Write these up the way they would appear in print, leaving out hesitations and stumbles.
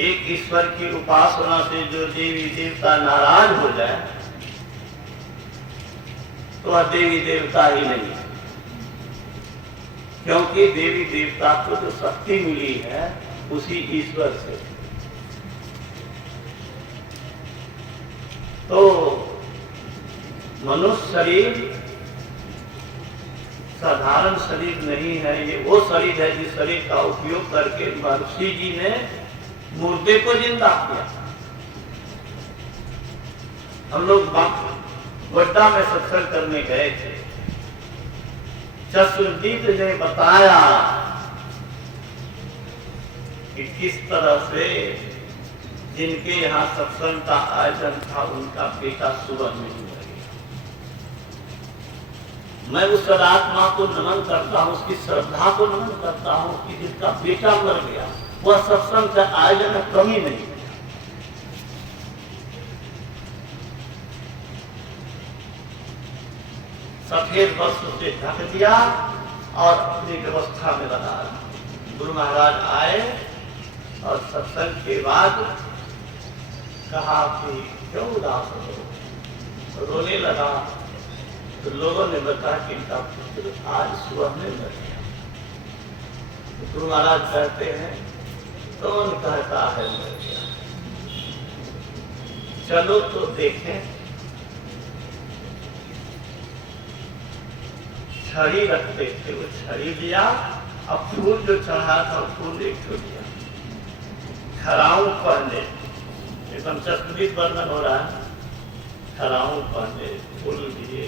एक ईश्वर की उपासना से जो देवी देवता नाराज हो जाए तो वह देवी देवता ही नहीं है, क्योंकि देवी देवता को जो शक्ति मिली है उसी ईश्वर से। तो मनुष्य शरीर साधारण शरीर नहीं है, ये वो शरीर है जिस शरीर का उपयोग करके महर्षि जी ने मुर्दे को जिंदा किया। हम लोग गोड्डा में सत्संग करने गए थे, चतुर्दीप ने बताया कि किस तरह से जिनके यहाँ सत्संग का आयोजन था उनका बेटा सुबह में ही मर गया। मैं उस आत्मा को नमन करता हूँ, उसकी श्रद्धा को नमन करता हूँ कि जिसका बेटा मर गया वह सत्संग का आयोजन में कमी नहीं। सफेद वस्त्र से ढक दिया और अपनी व्यवस्था में लगा। गुरु महाराज आए और सत्संग के बाद कहा कि क्यों उदास हो, रोने लगा। तो लोगों ने बताया कि इनका पुत्र आज सुबह में मर गया। तो गुरु महाराज कहते हैं कौन कहता है मर गया, चलो तो देखें। छड़ी रखते थे, वो छड़ी दिया और फूल जो चढ़ा था फूल एक छो दिया। खराऊ पहने, एकदम चतुर्दिक वर्णन हो रहा है, खराऊ पहने फूल दिए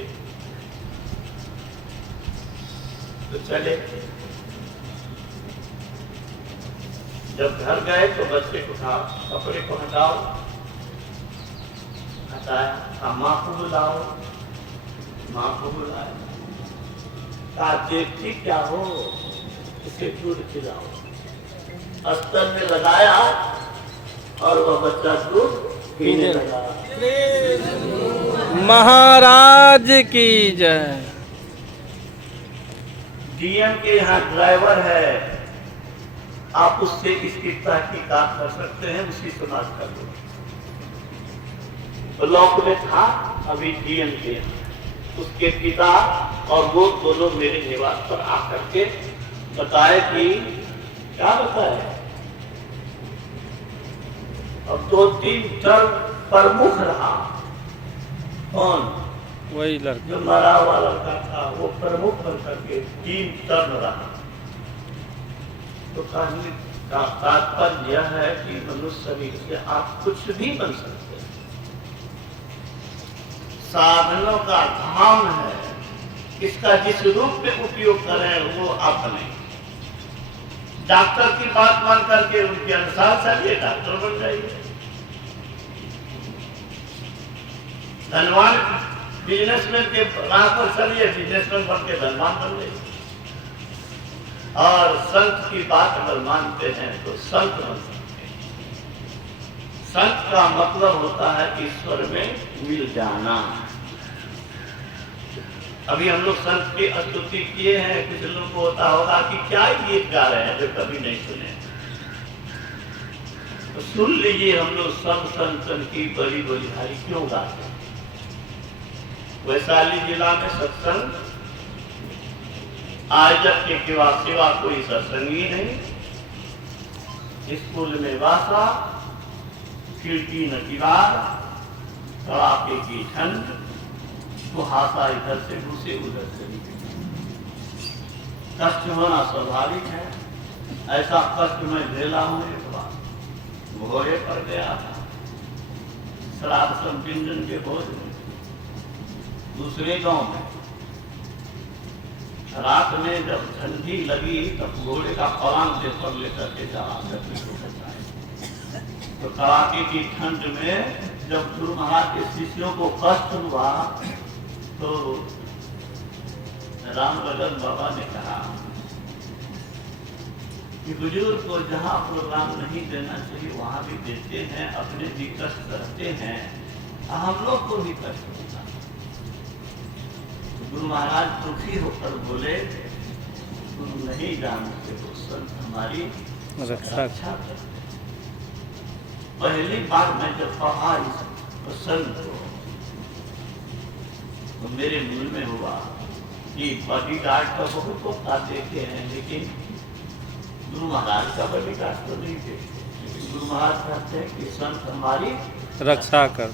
तो चले। जब घर गए तो बच्चे को कहा कपड़े को हटाओ, हटाया। माँ को बुलाओ, माँ को बुलाया। देखती क्या हो, इसे दूध खिलाओ। अस्तर में लगाया और वह बच्चा दूध पीने लगा। महाराज की जय। डीएम के यहाँ ड्राइवर है, आप उससे इसकी तहकीकात कर सकते हैं, उसकी सुनाज कर दो। ब्लॉक में था अभी डीएम के यहाँ, उसके पिता और वो दोनों मेरे निवास पर आकर के बताए कि क्या बताए। अब 2-3 टर्म प्रमुख रहा। कौन? वही लड़का जो मरा हुआ लड़का था वो प्रमुख बन करके 3 टर्म रहा। तो कहानी का तात्पर्य यह है कि मनुष्य शरीर से आप कुछ भी बन सकते हैं। साधनों का धाम है, इसका जिस रूप में उपयोग करें वो अपने। डॉक्टर की बात मान करके उनके अनुसार चलिए, डॉक्टर बन जाइए। धनवान बिजनेसमैन के राह पर चलिए, बिजनेसमैन बन के धनवान बन जाइए। और संत की बात अगर मानते हैं तो संत बन सकते हैं। संत का मतलब होता है ईश्वर में मिल जाना। अभी हम लोग संत की स्तुति किए हैं, कुछ लोगों को होता होगा कि क्या गीत गा रहे हैं जो कभी नहीं सुने। तो सुन लीजिए, हम लोग सब संतन की बड़ी बलिहारी क्यों गाते हैं। वैशाली जिला में सत्संग आयोजक के सिवा कोई सत्संगी नहीं। स्कूल में वासा, खिड़की न दीवार, कड़ाके की ठंड, कुहासा इधर से घुसे उधर से निकले। कष्ट होना स्वाभाविक है। ऐसा कष्ट मैं झेला हूं। एक बार घोड़े पर गया था, श्राद्ध संपिंडन के भोज में, दूसरे गांव में। रात में जब ठंडी लगी तब घोड़े का पलांग से पर लेकर के चला तो कड़ाके की ठंड में जब गुरु महाराज के शिष्यों को कष्ट हुआ तो रामगढ़ बाबा ने कहा कि बुजुर्ग को जहाँ प्रोग्राम नहीं देना चाहिए वहां भी देते हैं, अपने भी कष्ट करते हैं, हम लोग को भी कष्ट होता है। गुरु महाराज दुखी होकर बोले, तुम नहीं जानते हो संत हमारी रक्षा करते। पहली बार मैं जब पढ़ा इस प्रसंग को तो मेरे मन में हुआ कि बॉडीगार्ड का बहुत वक्ता देखे हैं, लेकिन गुरु महाराज का बॉडीगार्ड तो नहीं देखे। लेकिन गुरु महाराज कहते हैं कि संत हमारी रक्षा कर।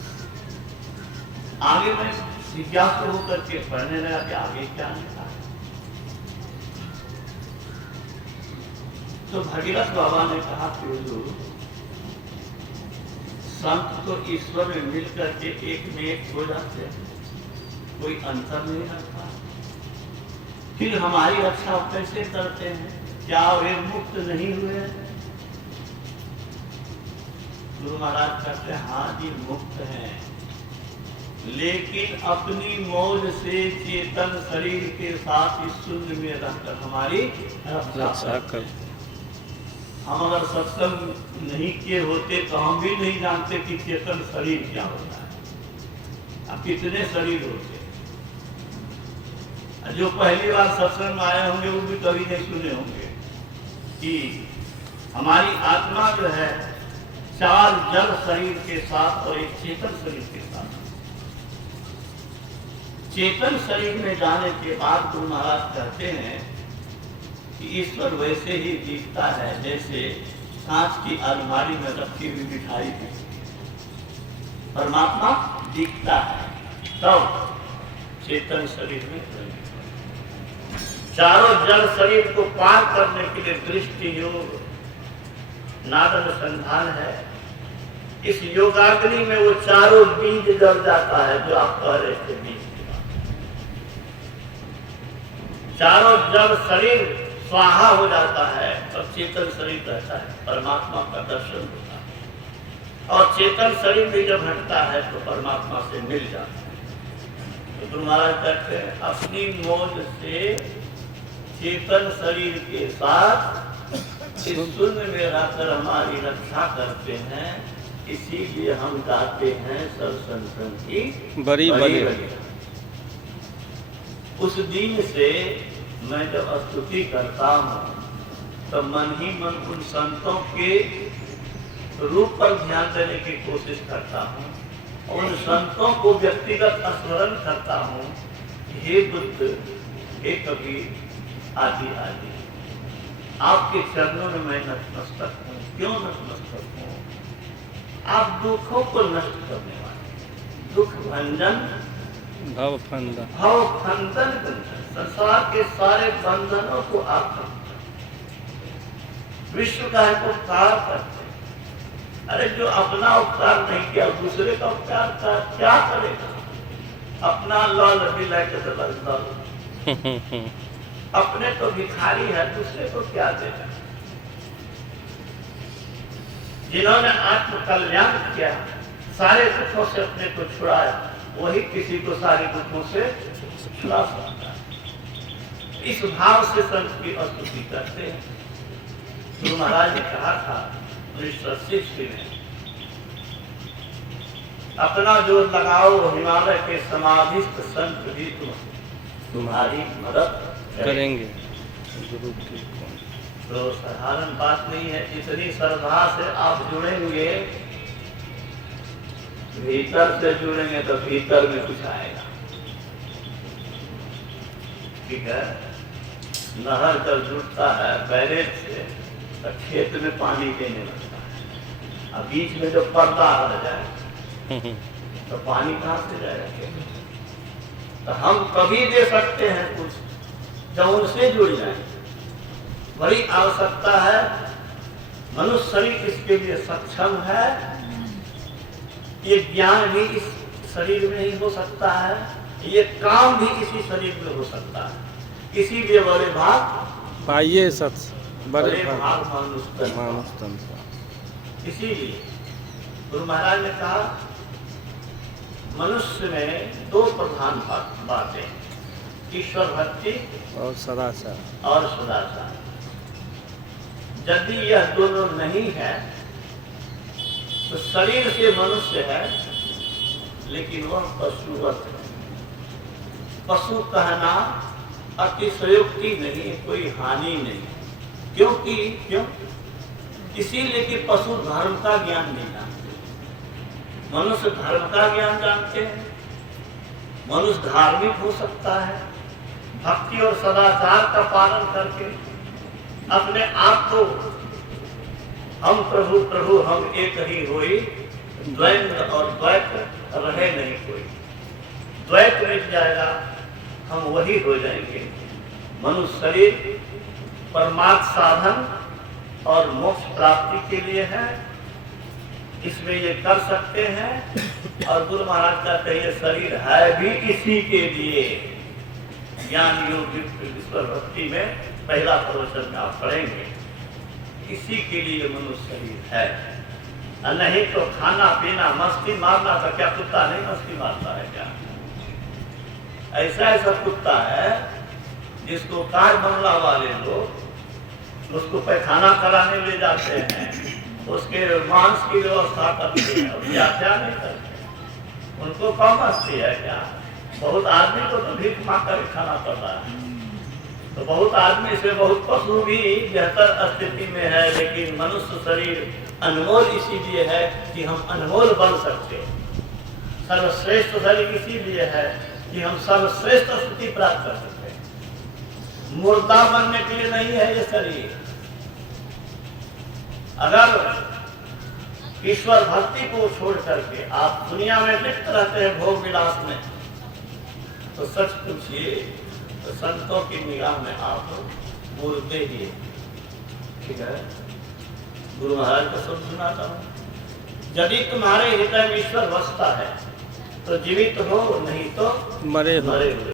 आगे मैं जिज्ञासु होकर के पढ़ने लगा कि आगे क्या लिखा है। तो भगीरथ बाबा ने कहा कि हुजूर, संत तो ईश्वर में मिलकर के एक में एक हो जाते हैं, कोई अंतर नहीं रखता। फिर हमारी रक्षा कैसे करते हैं? क्या वे मुक्त नहीं हुए? गुरु महाराज कहते हैं हाँ जी मुक्त हैं, लेकिन अपनी मौज से चेतन शरीर के साथ इस शून्य में रहकर हमारी रक्षा कर। हम अगर सत्संग नहीं किए होते तो हम भी नहीं जानते कि चेतन शरीर क्या होता है। अब कितने शरीर होते, जो पहली बार सत्संग में आए होंगे वो भी कभी नहीं सुने होंगे कि हमारी आत्मा जो है 4 जड़ शरीर के साथ और एक चेतन शरीर के साथ। चेतन शरीर में जाने के बाद गुरु महाराज कहते हैं कि ईश्वर वैसे ही दिखता है जैसे कांच की अलमारी में रखी हुई मिठाई दिखती है। परमात्मा दिखता है तब चेतन शरीर में। चारों जड़ शरीर को पार करने के लिए दृष्टि योग नादानुसंधान है। इस योगाग्नि में वो चारों बीज जल जाता है जो आप कह रहे थे बीज की बात। चारों जड़ शरीर स्वाहा हो जाता है और चेतन शरीर रहता है, परमात्मा का दर्शन होता है। और चेतन शरीर भी जब हटता है तो परमात्मा से मिल जाता है। तो गुरु महाराज कहते हैं अपनी मौज से चेतन शरीर के साथ इस शून्य में रहकर हमारी रक्षा करते हैं। इसीलिए हम गाते हैं सब संतन की बड़ी बड़ी। उस दिन से मैं जब स्तुति करता हूँ तो मन ही मन उन संतों के रूप पर ध्यान देने की कोशिश करता हूँ। उन संतों को व्यक्तिगत स्मरण करता हूँ। हे बुद्ध, हे कबीर आदि आदि, आपके चरणों में मैं नतमस्तक हूँ। क्यों नतमस्तक हूँ? आप दुखों को नष्ट करने वाले, दुख भंजन भव फंदन, भव फंदन, संसार के सारे बंधनों को आप विश्व का है उपकार करते। अरे जो अपना उपकार नहीं किया दूसरे का उपकार क्या करेगा? अपना लॉल भी लाइक अपने तो भिखारी है, दूसरे को क्या देगा? जिन्होंने आत्म कल्याण किया, सारे दुखों से अपने को छुड़ाया, वही किसी को सारे दुखों से छुड़ा सकता है। इस भाव से संत की स्तुति करते हैं। गुरु महाराज ने कहा था 1980 में, अपना जो लगाओ हिमालय के समाधिस्थ संत भी तुम्हारी मदद करेंगे। गुरु की तो साधारण बात नहीं है। इतनी श्रद्धा से आप जुड़ेंगे, भीतर से जुड़ेंगे तो भीतर में कुछ आएगा। ठीक है, नहर जब जुड़ता है बैरेज से तो खेत में पानी देने लगता है। अब बीच में जो पर्दा आ जाए तो पानी कहाँ से जाएगा? तो हम कभी दे सकते हैं कुछ जब उनसे जुड़ जाए। बड़ी आवश्यकता है। मनुष्य शरीर इसके लिए सक्षम है। ये ज्ञान भी इस शरीर में ही हो सकता है, ये काम भी इसी शरीर में हो सकता है। इसीलिए बड़े भाग पाइए सत्स, बड़े भाग मानुष तन। इसीलिए गुरु महाराज ने कहा मनुष्य में 2 प्रधान बातें, ईश्वर भक्ति और सदाचार। यदि यह दोनों नहीं है तो शरीर से मनुष्य है लेकिन वह पशुवत है। पशु कहना अतिशयोक्ति नहीं, कोई हानि नहीं। क्यों? इसीलिए कि पशु धर्म का ज्ञान नहीं जानते। मनुष्य धर्म का ज्ञान जानते हैं, मनुष्य धार्मिक हो सकता है, भक्ति और सदाचार का पालन करके अपने आप को हम प्रभु प्रभु हम एक ही होई, द्वैत और द्वैत रहे नहीं कोई। द्वैत मिट जाएगा, हम वही हो जाएंगे। मनुष्य शरीर परमार्थ साधन और मोक्ष प्राप्ति के लिए है, इसमें ये कर सकते हैं। और गुरु महाराज कहते हैं ये शरीर है भी इसी के लिए। ज्ञान योग ईश्वर भक्ति में पहला प्रवचन में आप पढ़ेंगे, इसी के लिए मनुष्य शरीर है। और नहीं तो खाना पीना मस्ती मारना, तो क्या कुत्ता नहीं मस्ती मारता है क्या? ऐसा ऐसा कुत्ता है जिसको कार बंगला वाले लोग उसको पैखाना कराने ले जाते हैं, उसके मांस की व्यवस्था करते हैं, और क्या नहीं करते। उनको कम मस्ती है क्या? बहुत आदमी को तो भीख मांग कर खाना पड़ता है। तो बहुत आदमी से बहुत पशु भी बेहतर स्थिति में है, लेकिन मनुष्य शरीर अनमोल इसीलिए है कि हम अनमोल बन सकते। सर्वश्रेष्ठ शरीर इसीलिए है कि हम सर्वश्रेष्ठ स्थिति प्राप्त कर सकते। मुर्दा बनने के लिए नहीं है ये शरीर। अगर ईश्वर भक्ति को छोड़ करके आप दुनिया में लिप्त रहते हैं भोग विलास में, तो सच पूछिए तो संतों की निगाह में आप मुर्दे ही। ठीक है, गुरु महाराज का सब सुनाता हूँ। यदि तुम्हारे हृदय में ईश्वर बसता है तो जीवित हो, नहीं तो मरे हो।